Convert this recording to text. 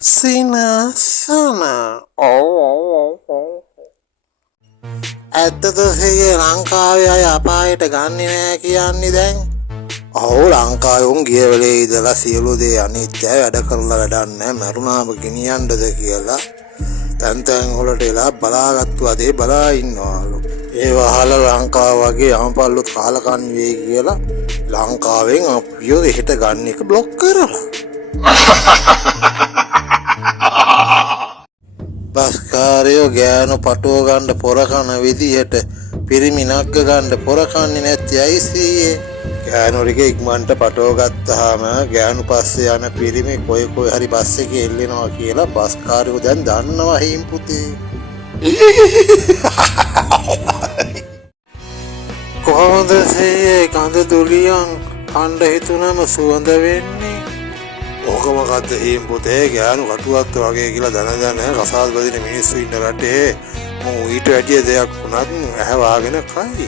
සිනසන ඇත්තද සීයේ ලංකාවේ අය අපායට ගන්නේ නෑ කියන්නේ දැන්? ඔව් ලංකාවේ උන් ගිය වෙලේ ඉඳලා සියලු දේ අනිත්‍යයි වැඩ කරලා වැඩක් නෑ මරුණාම ගෙනියන්නද කියලා තැන් තැන් වලට එලා බලාගත්තු අදේ බලා ඉන්නවලු. ඒ වහල ලංකාව වගේ යමපල්ලොත් කාලකන්ණි වෙයි කියලා ලංකාවෙන් අපියෝ එහෙට ගන්න එක බ්ලොක් කරලා. බස්කාරයෝ ගෑනු පටුව ගන්න පොර කන විදිහට පිරිමි නග්ග ගන්න පොර කන්නේ නැති ඇයි සීයේ? ගෑනු ටික ඉක්මනට පටුව ගත්තාම ගෑනු පස්සේ යන පිරිමි කොයි හරි බස් එකේ එල්ලෙනවා කියලා බස්කාරයෝ දැන් දන්නවා හීම් පුතේ. කොහොමද සීයේ කඳ දුලියන් කණ්ඩ හිතුනම සුවඳ වෙන්නේ? ඕක මොකද්ද හීම් පුතේ ගෑනු කටුවත්ත වගේ කියලා දැන කසාද බදින මිනිස්සු ඉන්න රටේ මම ඊට වැඩිය දෙයක් වුණත් ඇහැ වාගෙන කයි.